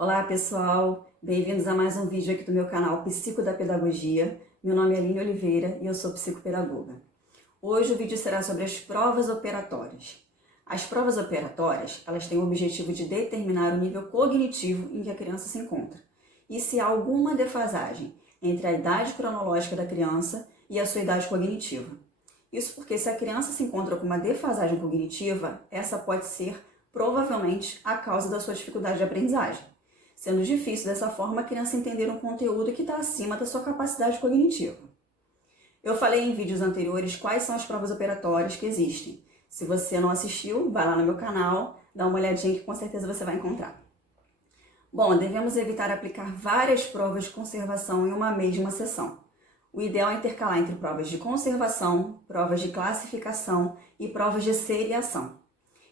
Olá pessoal, bem-vindos a mais um vídeo aqui do meu canal Psico da Pedagogia. Meu nome é Aline Oliveira e eu sou psicopedagoga. Hoje o vídeo será sobre as provas operatórias. As provas operatórias, elas têm o objetivo de determinar o nível cognitivo em que a criança se encontra e se há alguma defasagem entre a idade cronológica da criança e a sua idade cognitiva. Isso porque se a criança se encontra com uma defasagem cognitiva, essa pode ser provavelmente a causa da sua dificuldade de aprendizagem, sendo difícil dessa forma a criança entender um conteúdo que está acima da sua capacidade cognitiva. Eu falei em vídeos anteriores quais são as provas operatórias que existem. Se você não assistiu, vai lá no meu canal, dá uma olhadinha que com certeza você vai encontrar. Bom, devemos evitar aplicar várias provas de conservação em uma mesma sessão. O ideal é intercalar entre provas de conservação, provas de classificação e provas de seriação.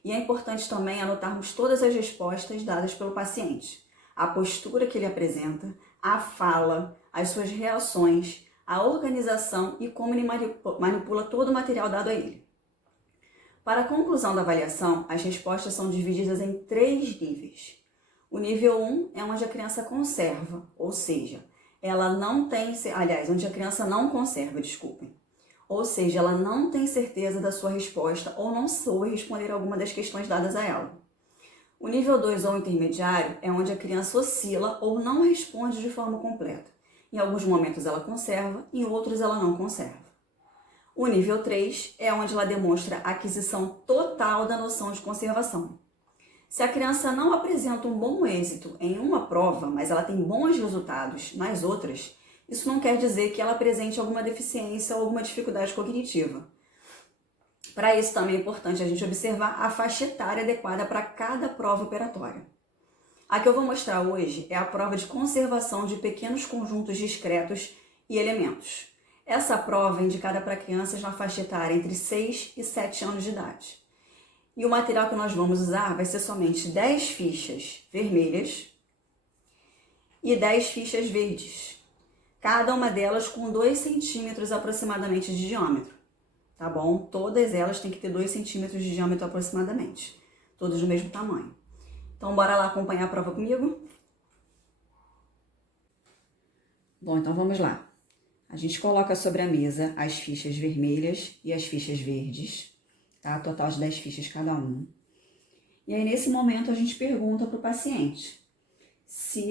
E é importante também anotarmos todas as respostas dadas pelo paciente, a postura que ele apresenta, a fala, as suas reações, a organização e como ele manipula todo o material dado a ele. Para a conclusão da avaliação, as respostas são divididas em 3 níveis. O nível 1 é onde a criança conserva, ou seja, ela não tem, onde a criança não conserva, desculpem. Ou seja, ela não tem certeza da sua resposta ou não soube responder alguma das questões dadas a ela. O nível 2 ou intermediário é onde a criança oscila ou não responde de forma completa. Em alguns momentos ela conserva, em outros ela não conserva. O nível 3 é onde ela demonstra a aquisição total da noção de conservação. Se a criança não apresenta um bom êxito em uma prova, mas ela tem bons resultados nas outras, isso não quer dizer que ela apresente alguma deficiência ou alguma dificuldade cognitiva. Para isso também é importante a gente observar a faixa etária adequada para cada prova operatória. A que eu vou mostrar hoje é a prova de conservação de pequenos conjuntos discretos e elementos. Essa prova é indicada para crianças na faixa etária entre 6 e 7 anos de idade. E o material que nós vamos usar vai ser somente 10 fichas vermelhas e 10 fichas verdes. Cada uma delas com 2 centímetros aproximadamente de diâmetro. Tá bom? Todas elas têm que ter 2 centímetros de diâmetro aproximadamente. Todas do mesmo tamanho. Então, bora lá acompanhar a prova comigo? Bom, então vamos lá. A gente coloca sobre a mesa as fichas vermelhas e as fichas verdes. Tá? Total de 10 fichas cada um. E aí, nesse momento, a gente pergunta para o paciente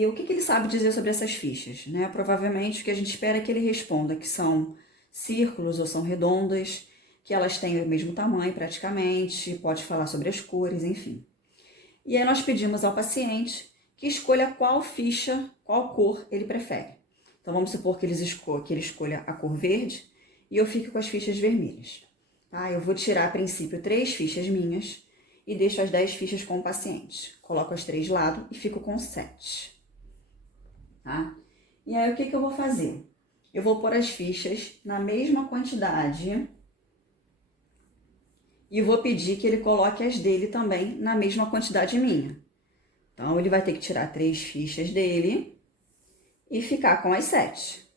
o que ele sabe dizer sobre essas fichas, né? Provavelmente o que a gente espera é que ele responda que são círculos ou são redondas, que elas têm o mesmo tamanho praticamente, pode falar sobre as cores, enfim. E aí nós pedimos ao paciente que escolha qual ficha, qual cor ele prefere. Então vamos supor que ele escolha a cor verde e eu fico com as fichas vermelhas. Tá? Eu vou tirar a princípio 3 fichas minhas e deixo as 10 fichas com o paciente. Coloco as 3 de lado e fico com 7. Tá? E aí o que eu vou fazer? Eu vou pôr as fichas na mesma quantidade e vou pedir que ele coloque as dele também na mesma quantidade minha. Então, ele vai ter que tirar 3 fichas dele e ficar com as 7.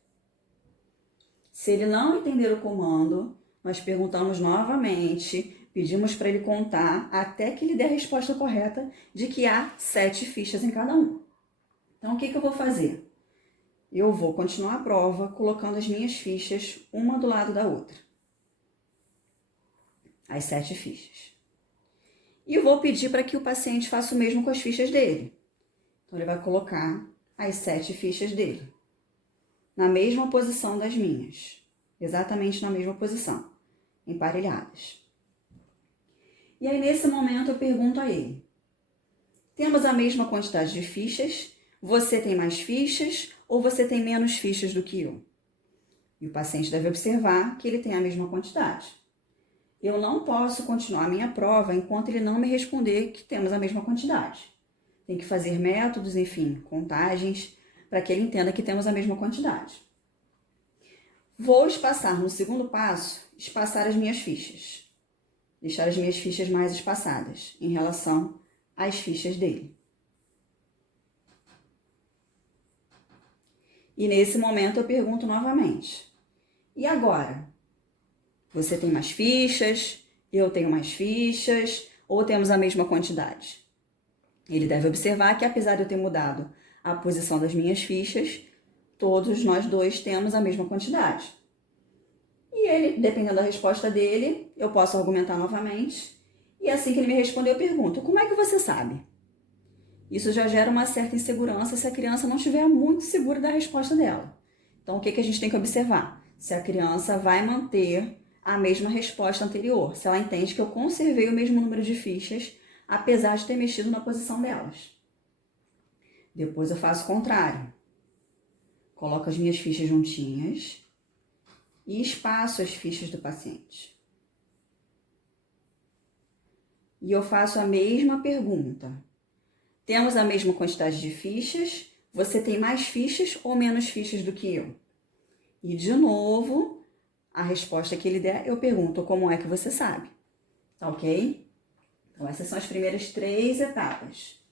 Se ele não entender o comando, nós perguntamos novamente, pedimos para ele contar até que ele dê a resposta correta de que há 7 fichas em cada um. Então, o que eu vou fazer? Eu vou continuar a prova colocando as minhas fichas uma do lado da outra. As 7 fichas. E eu vou pedir para que o paciente faça o mesmo com as fichas dele. Então, ele vai colocar as 7 fichas dele na mesma posição das minhas. Exatamente na mesma posição, emparelhadas. E aí, nesse momento, eu pergunto a ele: temos a mesma quantidade de fichas? Você tem mais fichas ou você tem menos fichas do que eu? E o paciente deve observar que ele tem a mesma quantidade. Eu não posso continuar a minha prova enquanto ele não me responder que temos a mesma quantidade. Tem que fazer métodos, enfim, contagens, para que ele entenda que temos a mesma quantidade. Vou espaçar no segundo passo, espaçar as minhas fichas. Deixar as minhas fichas mais espaçadas em relação às fichas dele. E nesse momento eu pergunto novamente: e agora? Você tem mais fichas? Eu tenho mais fichas? Ou temos a mesma quantidade? Ele deve observar que, apesar de eu ter mudado a posição das minhas fichas, todos nós dois temos a mesma quantidade. E ele, dependendo da resposta dele, eu posso argumentar novamente. E assim que ele me responder, eu pergunto: como é que você sabe? Isso já gera uma certa insegurança se a criança não estiver muito segura da resposta dela. Então, o que a gente tem que observar? Se a criança vai manter a mesma resposta anterior, se ela entende que eu conservei o mesmo número de fichas, apesar de ter mexido na posição delas. Depois eu faço o contrário. Coloco as minhas fichas juntinhas e espaço as fichas do paciente. E eu faço a mesma pergunta. Temos a mesma quantidade de fichas? Você tem mais fichas ou menos fichas do que eu? E de novo, a resposta que ele der, eu pergunto: como é que você sabe? Tá ok? Então, essas são as primeiras 3 etapas.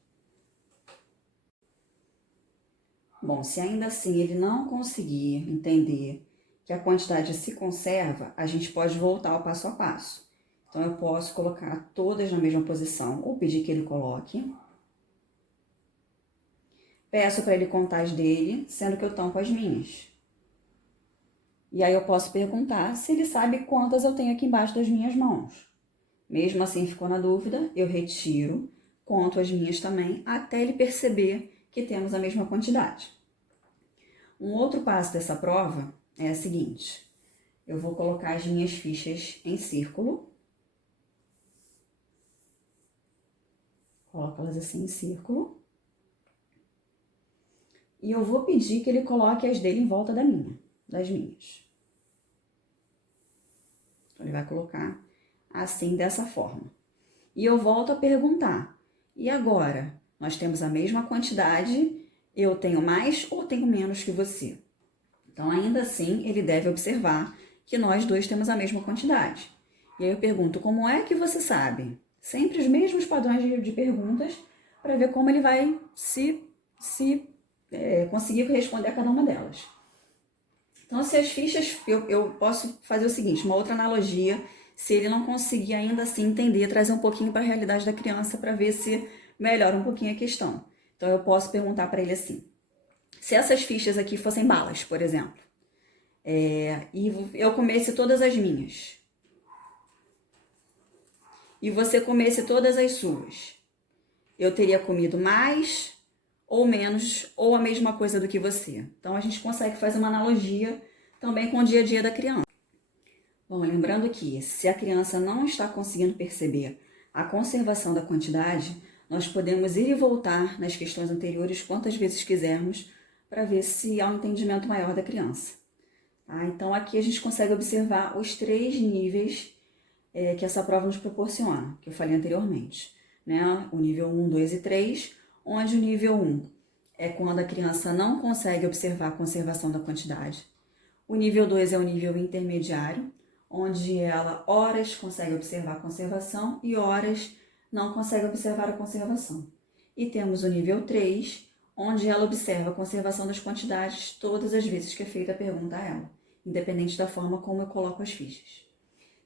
Bom, se ainda assim ele não conseguir entender que a quantidade se conserva, a gente pode voltar ao passo a passo. Então, eu posso colocar todas na mesma posição ou pedir que ele coloque. Peço para ele contar as dele, sendo que eu tampo as minhas. E aí eu posso perguntar se ele sabe quantas eu tenho aqui embaixo das minhas mãos. Mesmo assim, ficou na dúvida, eu retiro, conto as minhas também, até ele perceber que temos a mesma quantidade. Um outro passo dessa prova é o seguinte: eu vou colocar as minhas fichas em círculo. Coloco elas assim em círculo. E eu vou pedir que ele coloque as dele em volta das minhas. Então, ele vai colocar assim, dessa forma. E eu volto a perguntar: e agora? Nós temos a mesma quantidade, eu tenho mais ou tenho menos que você? Então, ainda assim, ele deve observar que nós dois temos a mesma quantidade. E aí eu pergunto: como é que você sabe? Sempre os mesmos padrões de perguntas para ver como ele vai conseguir responder a cada uma delas. Então, se as fichas, eu posso fazer o seguinte, uma outra analogia, se ele não conseguir ainda assim entender, trazer um pouquinho para a realidade da criança para ver se melhora um pouquinho a questão. Então, eu posso perguntar para ele assim: se essas fichas aqui fossem balas, por exemplo, e eu comesse todas as minhas, e você comesse todas as suas, eu teria comido mais ou menos, ou a mesma coisa do que você? Então, a gente consegue fazer uma analogia também com o dia a dia da criança. Bom, lembrando que se a criança não está conseguindo perceber a conservação da quantidade, nós podemos ir e voltar nas questões anteriores quantas vezes quisermos para ver se há um entendimento maior da criança. Tá? Então, aqui a gente consegue observar os 3 níveis que essa prova nos proporciona, que eu falei anteriormente, né? O nível 1, 2 e 3, onde o nível 1 é quando a criança não consegue observar a conservação da quantidade. O nível 2 é o nível intermediário, onde ela horas consegue observar a conservação e horas não consegue observar a conservação. E temos o nível 3, onde ela observa a conservação das quantidades todas as vezes que é feita a pergunta a ela, independente da forma como eu coloco as fichas.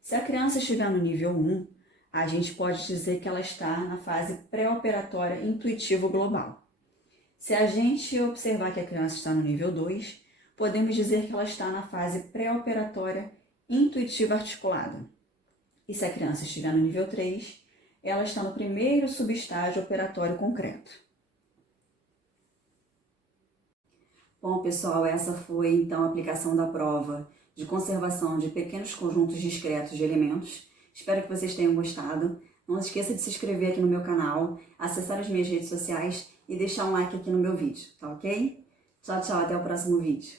Se a criança estiver no nível 1, a gente pode dizer que ela está na fase pré-operatória intuitivo global. Se a gente observar que a criança está no nível 2, podemos dizer que ela está na fase pré-operatória intuitiva articulada. E se a criança estiver no nível 3, ela está no primeiro subestágio operatório concreto. Bom, pessoal, essa foi então a aplicação da prova de conservação de pequenos conjuntos discretos de elementos. Espero que vocês tenham gostado. Não esqueça de se inscrever aqui no meu canal, acessar as minhas redes sociais e deixar um like aqui no meu vídeo, tá ok? Tchau, tchau, até o próximo vídeo.